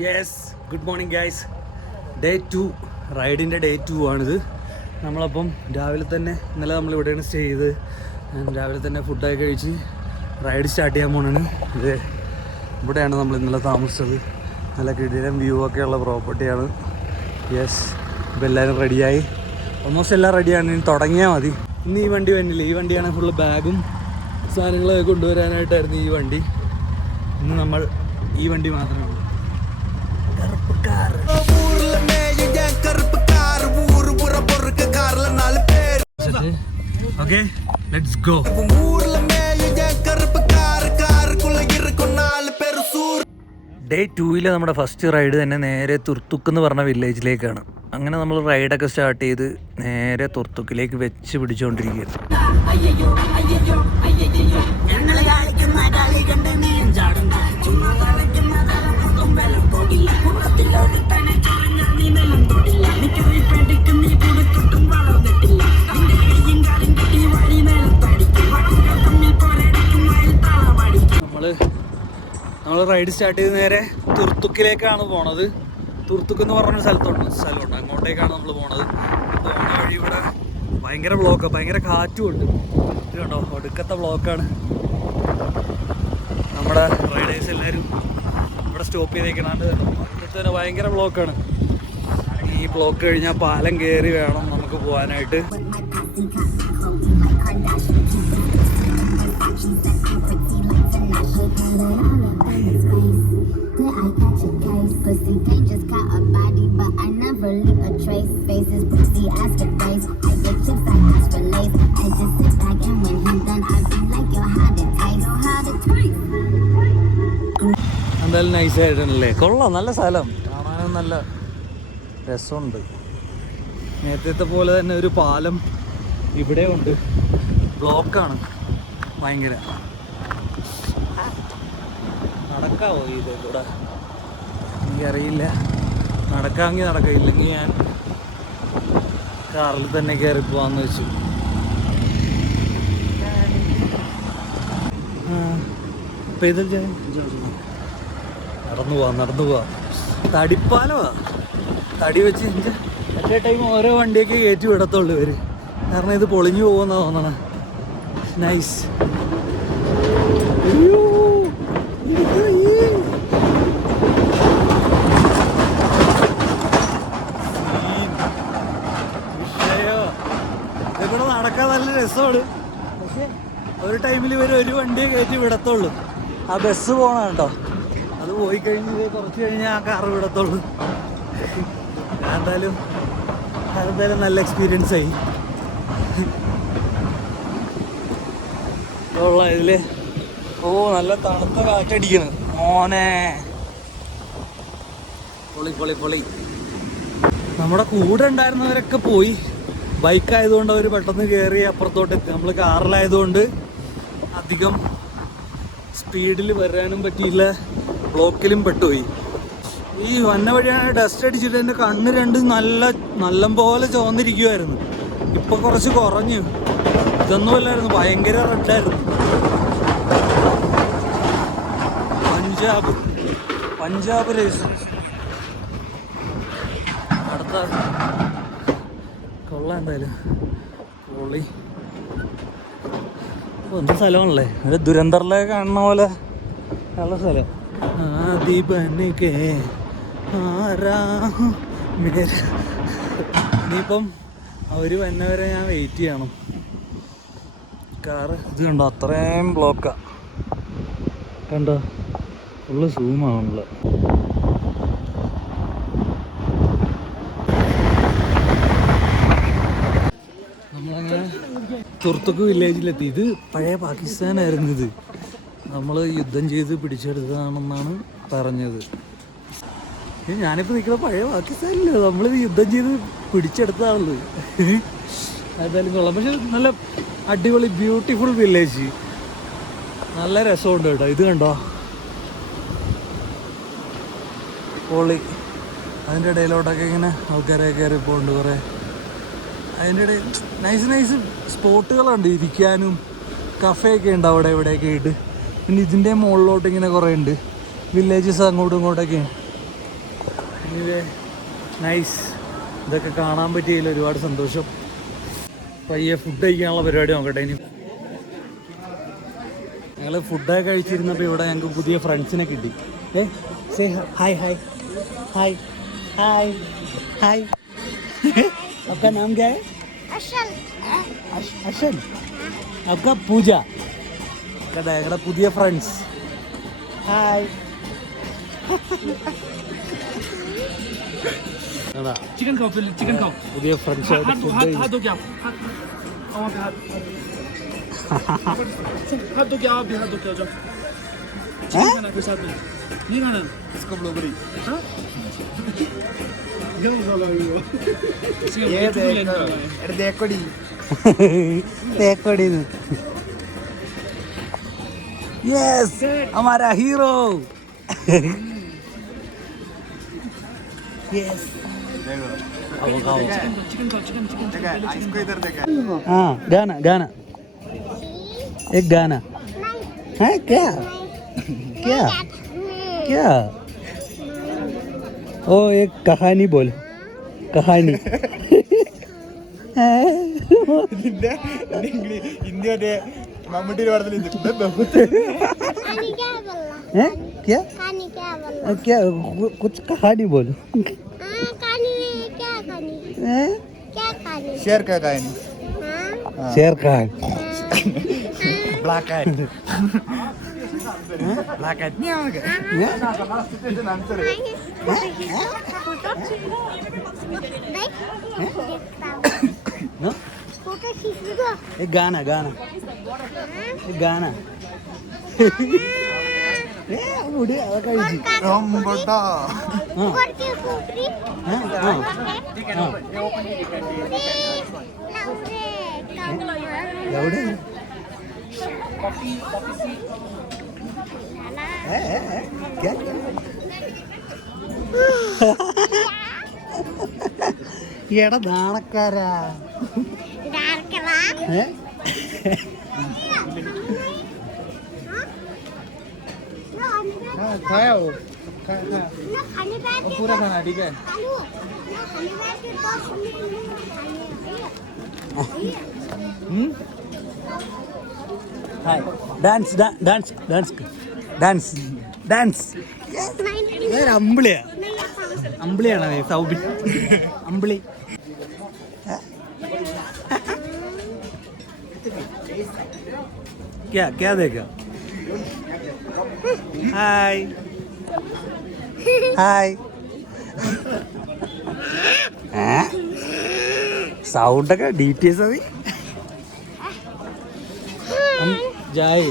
Yes, good morning guys. Day 2, റൈഡിൻ്റെ day 2 ആണിത്. നമ്മളപ്പം രാവിലെ തന്നെ ഇന്നലെ നമ്മളിവിടെയാണ് സ്റ്റേ ചെയ്ത് രാവിലെ തന്നെ ഫുഡൊക്കെ കഴിച്ച് റൈഡ് സ്റ്റാർട്ട് ചെയ്യാൻ പോകണാണ്. ഇത് ഇവിടെയാണ് നമ്മൾ ഇന്നലെ താമസിച്ചത്. നല്ല കിടിലം വ്യൂ ഒക്കെ ഉള്ള പ്രോപ്പർട്ടിയാണ്. യെസ്, ഇപ്പോൾ എല്ലാവരും റെഡിയായി, ഓൾമോസ്റ്റ് എല്ലാം റെഡിയാണ്. ഇനി തുടങ്ങിയാൽ മതി. ഇന്ന് ഈ വണ്ടി വന്നില്ല, ഈ വണ്ടിയാണ് ഫുള്ള് ബാഗും സാധനങ്ങളൊക്കെ കൊണ്ടുവരാനായിട്ടായിരുന്നു ഈ വണ്ടി. ഇന്ന് നമ്മൾ ഈ വണ്ടി മാത്രമേ ഉള്ളൂ. Okay, let's go. ഡേ 2 നമ്മുടെ ഫസ്റ്റ് റൈഡ് തന്നെ നേരെ തുർത്തുക്ക് എന്ന് പറഞ്ഞ വില്ലേജിലേക്കാണ്. അങ്ങനെ നമ്മൾ റൈഡൊക്കെ സ്റ്റാർട്ട് ചെയ്ത് നേരെ തുർത്തുക്കിലേക്ക് വെച്ച് പിടിച്ചുകൊണ്ടിരിക്കുകയാണ്. നമ്മൾ റൈഡ് സ്റ്റാർട്ട് ചെയ്ത് നേരെ തുർത്തുക്കിലേക്കാണ് പോണത്. തുർത്തുക്ക് എന്ന് പറഞ്ഞൊരു സ്ഥലമുണ്ട്, അങ്ങോട്ടേക്കാണ് നമ്മൾ പോണത്. പോണ വഴി ഇവിടെ ഭയങ്കര ബ്ലോക്കാണ്, ഭയങ്കര കാറ്റും ഉണ്ട്. ഇത് കണ്ടോ, ഒടുക്കത്തെ ബ്ലോക്കാണ്. നമ്മുടെ റൈഡേഴ്സ് എല്ലാവരും ഇവിടെ സ്റ്റോപ്പ് ചെയ്തേക്കണാണ്ട് തന്നെ ഭയങ്കര ബ്ലോക്കാണ്. ഈ ബ്ലോക്ക് കഴിഞ്ഞാൽ പാലം കയറി വേണം നമുക്ക് പോകാനായിട്ട്. എന്തായാലും നൈസായിട്ടുണ്ടല്ലേ, കൊള്ളാം, നല്ല സ്ഥലം, കാണാനും നല്ല രസമുണ്ട്. നേരത്തെ പോലെ തന്നെ ഒരു പാലം ഇവിടെ ഉണ്ട്. ബ്ലോക്കാണ് ഭയങ്കര. നടക്കാവോ ഇതൂടെ എനിക്കറിയില്ല. നടക്കാമെങ്കിൽ നടക്കാം, ഇല്ലെങ്കിൽ ഞാൻ കാറിൽ തന്നെ കയറി പോവാന്ന് വെച്ചു. ഇപ്പം ഇതിൽ നടന്നു പോവാം. തടിപ്പാലമാ, തടി വെച്ച് മറ്റേ ടൈം ഓരോ വണ്ടിയൊക്കെ കയറ്റി വിടത്തുള്ളൂ ഇവർ, കാരണം ഇത് പൊളിഞ്ഞു പോകുമെന്നാ തോന്നണേ. നൈസ്. ഇതൊക്കെ നടക്കാൻ നല്ല രസമാണ്. പക്ഷെ ഒരു ടൈമിൽ ഇവർ ഒരു വണ്ടിയെ കയറ്റി വിടത്തുള്ളൂ. ആ ബസ് പോകണം കേട്ടോ, അത് പോയി കഴിഞ്ഞ് കുറച്ച് കഴിഞ്ഞാൽ ആ കാറ് വിടത്തുള്ളൂ. എന്തായാലും നല്ല എക്സ്പീരിയൻസ് ആയി. ഇതില് നല്ല തണുത്ത കാറ്റടിക്കണം മോനെ. പൊളി. നമ്മുടെ കൂടെ ഉണ്ടായിരുന്നവരൊക്കെ പോയി. ബൈക്കായതുകൊണ്ട് അവർ പെട്ടെന്ന് കയറി അപ്പുറത്തോട്ട് എത്തി. നമ്മൾ കാറിലായതുകൊണ്ട് അധികം സ്പീഡിൽ വരാനും പറ്റിയില്ല, ബ്ലോക്കിലും പെട്ടുപോയി. ഈ വന്ന വഴിയാണ് ഡസ്റ്റ് അടിച്ചിട്ട് എൻ്റെ കണ്ണ് രണ്ടും നല്ല പോലെ ചുവന്നിരിക്കുമായിരുന്നു. ഇപ്പം കുറച്ച് കുറഞ്ഞു. ഇതൊന്നുമല്ലായിരുന്നു, ഭയങ്കര റെഡായിരുന്നു. പഞ്ചാബ് രേസ് അടുത്ത കൊള്ളാം. എന്തായാലും പൊളി എന്ത് സ്ഥലമാണല്ലേ, ഒരു ദുരന്തറിലേക്ക് കാണുന്ന പോലെ ഉള്ള സ്ഥലം. ഇനിയിപ്പം അവർ വന്നവരെ ഞാൻ വെയിറ്റ് ചെയ്യണം. കാറ് ഇത് കണ്ടോ, അത്രയും ബ്ലോക്കാ കണ്ടോ, ഫുള്ള് സൂമാണല്ലോ. നമ്മളങ്ങനെ തുർത്തുക്ക് വില്ലേജിലെത്തി. ഇത് പഴയ പാകിസ്ഥാനായിരുന്നു. ഇത് നമ്മൾ യുദ്ധം ചെയ്ത് പിടിച്ചെടുത്തതാണെന്നാണ് പറഞ്ഞത്. ഞാനിപ്പോൾ നിൽക്കുന്ന പഴയ പാകിസ്ഥാനില്ല, നമ്മളിത് യുദ്ധം ചെയ്ത് പിടിച്ചെടുത്തതാണല്ലോ. എന്തായാലും കൊള്ളാം. പക്ഷെ നല്ല അടിപൊളി ബ്യൂട്ടിഫുൾ വില്ലേജ്, നല്ല രസമുണ്ട് കേട്ടോ. ഇത് കണ്ടോ, പൊളി. അതിൻ്റെ ഇടയിലോട്ടൊക്കെ ഇങ്ങനെ ആൾക്കാരൊക്കെ കയറി പോകുന്നുണ്ട് കുറേ. അതിൻ്റെ ഇടയിൽ നൈസ് സ്പോട്ടുകളുണ്ട് ഇരിക്കാനും, കഫേയൊക്കെ ഉണ്ട് അവിടെ ഇവിടെയൊക്കെ ആയിട്ട്. പിന്നെ ഇതിൻ്റെ മുകളിലോട്ട് ഇങ്ങനെ കുറേ ഉണ്ട് വില്ലേജസ് അങ്ങോട്ടും ഇങ്ങോട്ടൊക്കെ. Anyway nice. ഇതൊക്കെ കാണാൻ പറ്റിയതിൽ ഒരുപാട് സന്തോഷം. പയ്യെ ഫുഡ് കഴിക്കാനുള്ള പരിപാടി നോക്കട്ടെ ഇനി. ഞങ്ങൾ ഫുഡൊക്കെ കഴിച്ചിരുന്നപ്പോൾ ഇവിടെ ഞങ്ങൾക്ക് പുതിയ ഫ്രണ്ട്സിനെ കിട്ടി. Say hi hi hi hi hi. आपका नाम क्या है? अशन. आपका पूजा. ഞങ്ങളുടെ പുതിയ ഫ്രണ്ട്സ്. ഹായ്. चिकन खाओ फिर चिकन खाओ. പുതിയ ഫ്രണ്ട്സ് हाथ दो क्या हाथ दो क्या आप भी हाथ दो क्या जाओ. चिकन खाना फिर साथ में नहीं खाना इसको ब्लोबरी. हाँ यस हमारा हीरो. यस चिकन खाओ चिकन इसको इधर देखा. हाँ गाना गाना एक गाना है. क्या क्या क्या ओ एक कहानी बोल. कहानी ഇന്ത്യയുടെ മമ്മൂട്ടിയുടെ പടത്തിൽ है क्या क्या कुछ कहानी बोल. शेर का कहानी. शेर खान. ब्लैक आइट ब्लैक आइट एक गाना गाना एक गाना. എടാ നാണക്കാരാ. खाया हो पूरा खाना ठीक है. Hi dance dance dance dance dance. അമ്പിളിയാ അമ്പിളിയാണോ സൗബി അമ്പിളി. क्या क्या देगा. हाय हाय. സൗണ്ടൊക്കെ DTS മതി. ജായ്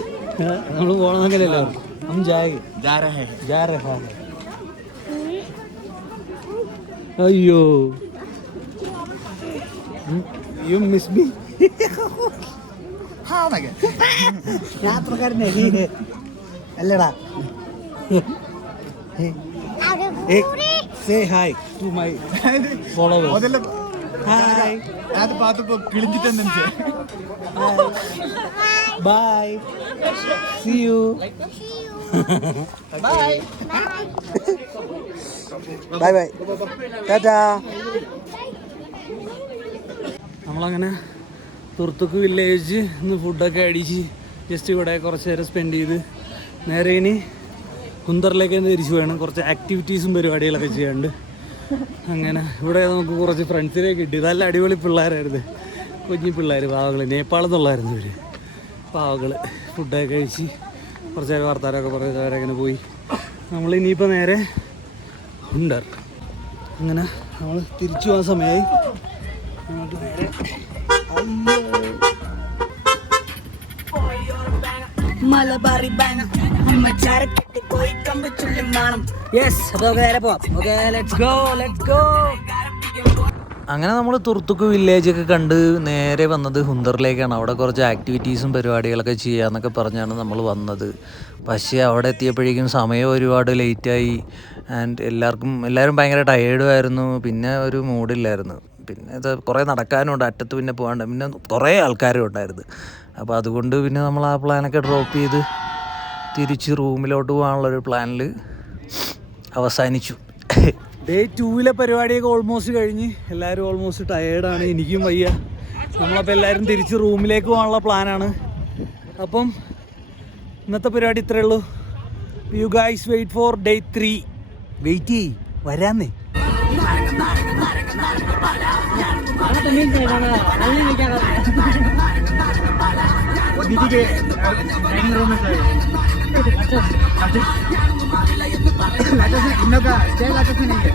നമ്മൾ പോകണമെന്നൊക്കെയല്ലോ. हम जाएंगे जा रहे हैं. अयो यू मिस मी. യാത്രക്കാരനെ അല്ലടാ. Say hi to my followers. Hi. അത് പാത്തപ്പോ കിളിഞ്ഞിട്ടെന്നു. Bye see you. Bye bye bye tata. നമ്മളങ്ങനെ തുർത്തുക്ക് വില്ലേജ് ഇന്ന് ഫുഡൊക്കെ അടിച്ച് ജസ്റ്റ് ഇവിടെ കുറച്ച് നേരം സ്പെൻഡ് ചെയ്ത് നേരെ ഇനി കുന്തറിലേക്ക് തന്നെ തിരിച്ചു വേണം. കുറച്ച് ആക്ടിവിറ്റീസും പരിപാടികളൊക്കെ ചെയ്യാണ്ട്. അങ്ങനെ ഇവിടെ നമുക്ക് കുറച്ച് ഫ്രണ്ട്സിനെ കിട്ടി. നല്ല അടിപൊളി പിള്ളേരായിരുന്നു. കുഞ്ഞി പിള്ളേർ പാവകൾ. നേപ്പാളിൽ നിന്നുള്ളായിരുന്നു ഇവർ പാവകൾ. ഫുഡൊക്കെ കഴിച്ച് കുറച്ച് നേരം വർത്താനമൊക്കെ പറഞ്ഞ് അവരങ്ങനെ പോയി. നമ്മളിനിയിപ്പോൾ നേരെ ഹുണ്ടർ. അങ്ങനെ നമ്മൾ തിരിച്ചു പോകാൻ സമയമായി. അങ്ങോട്ട് നേരെ മലബാറി ബാങ് അങ്ങനെ നമ്മൾ തുർത്തുക്ക് വില്ലേജൊക്കെ കണ്ട് നേരെ വന്നത് ഹുന്തറിലേക്കാണ്. അവിടെ കുറച്ച് ആക്ടിവിറ്റീസും പരിപാടികളൊക്കെ ചെയ്യാമെന്നൊക്കെ പറഞ്ഞാണ് നമ്മൾ വന്നത്. പക്ഷേ അവിടെ എത്തിയപ്പോഴേക്കും സമയം ഒരുപാട് ലേറ്റായി. ആൻഡ് എല്ലാവരും ഭയങ്കര ടയേർഡുമായിരുന്നു. പിന്നെ ഒരു മൂഡില്ലായിരുന്നു. പിന്നെ ഇത് കുറേ നടക്കാനുണ്ട്, അറ്റത്ത് പിന്നെ പോകാണ്ട്, പിന്നെ കുറേ ആൾക്കാരും ഉണ്ടായിരുന്നു. അപ്പോൾ അതുകൊണ്ട് പിന്നെ നമ്മൾ ആ പ്ലാനൊക്കെ ഡ്രോപ്പ് ചെയ്ത് തിരിച്ച് റൂമിലോട്ട് പോകാനുള്ളൊരു പ്ലാനിൽ അവസാനിച്ചു. ഡേ 2 പരിപാടിയൊക്കെ ഓൾമോസ്റ്റ് കഴിഞ്ഞ് എല്ലാവരും ഓൾമോസ്റ്റ് ടയേർഡാണ്. എനിക്കും വയ്യ. നമ്മളപ്പോൾ എല്ലാവരും തിരിച്ച് റൂമിലേക്ക് പോകാനുള്ള പ്ലാനാണ്. അപ്പം ഇന്നത്തെ പരിപാടി ഇത്രയേ ഉള്ളൂ. You guys wait for day 3. Wait ചെയ്യ്, വരാന്നേ. इनका स्टे नहीं है